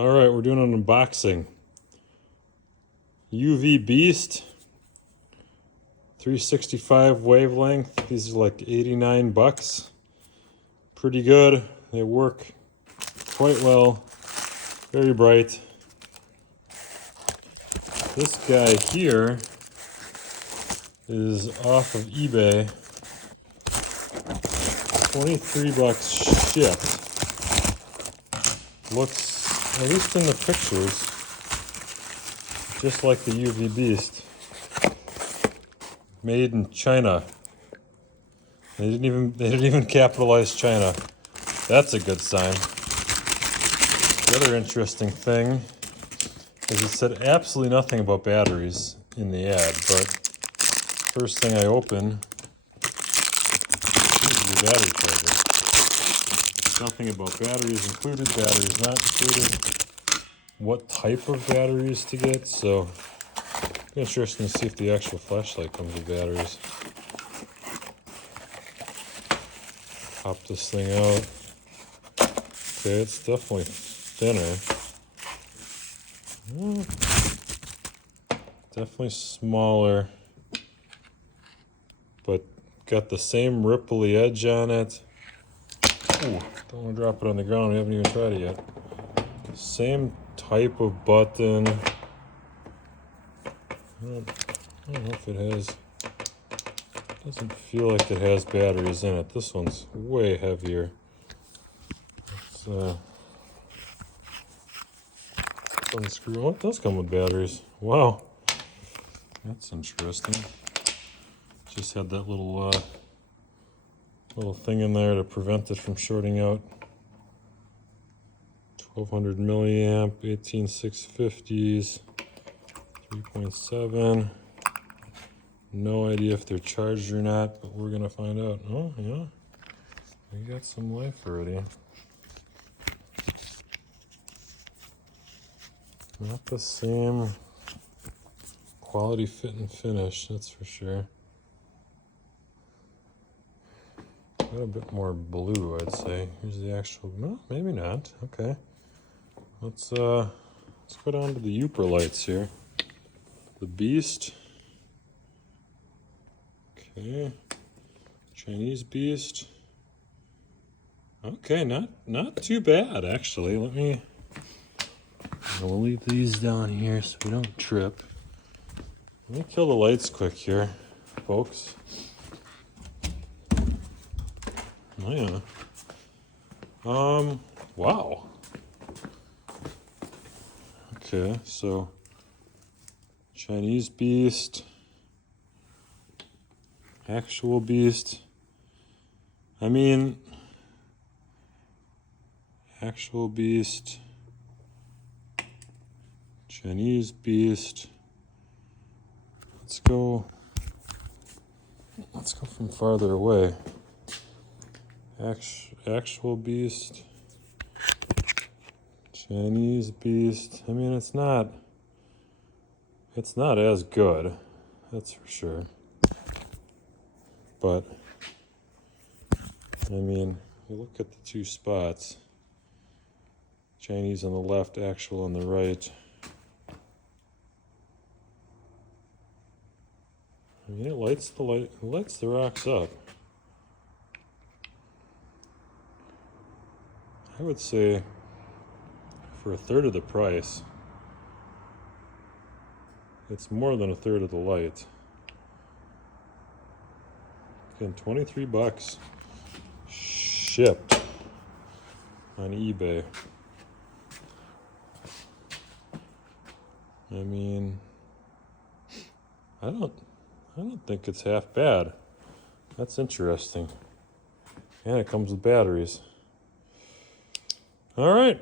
All right, we're doing an unboxing. UvBeast 365 wavelength. These are like 89 bucks. Pretty good. They work quite well. Very bright. This guy here is off of eBay. 23 bucks shipped. Looks, at least in the pictures, just like the UvBeast. Made in China. They didn't even capitalize China. That's a good sign. The other interesting thing is it said absolutely nothing about batteries in the ad, but first thing I open is your battery charger. Nothing about batteries included, batteries not included, what type of batteries to get, so interesting to see if the actual flashlight comes with batteries. Pop this thing out. Okay, it's definitely thinner. Definitely smaller, but got the same ripply edge on it. Ooh, don't want to drop it on the ground. We haven't even tried it yet. Same type of button. I don't know if it has. Doesn't feel like it has batteries in it. This one's way heavier. It's unscrew. Oh, it does come with batteries. Wow, that's interesting. Just had that little thing in there to prevent it from shorting out. 1200 milliamp, 18650s, 3.7. No idea if they're charged or not, but we're gonna find out. Oh yeah, we got some life already. Not the same quality, fit, and finish, that's for sure. Got a bit more blue, I'd say. Here's the actual. No, maybe not. Okay, let's go down to the Upper lights here. The Beast. Okay, Chinese Beast. Okay, not too bad actually. We'll leave these down here so we don't trip. Let me kill the lights quick here, folks. Oh yeah. Wow. Okay, so Chinese Beast, actual Beast. I mean, actual Beast, Chinese Beast. Let's go from farther away. Actual Beast, Chinese Beast. I mean, it's not as good, that's for sure. But I mean, you look at the two spots. Chinese on the left, actual on the right. I mean, it lights the rocks up. I would say for a third of the price, it's more than a third of the light. Again, 23 bucks shipped on eBay. I mean, I don't think it's half bad. That's interesting. And it comes with batteries. All right.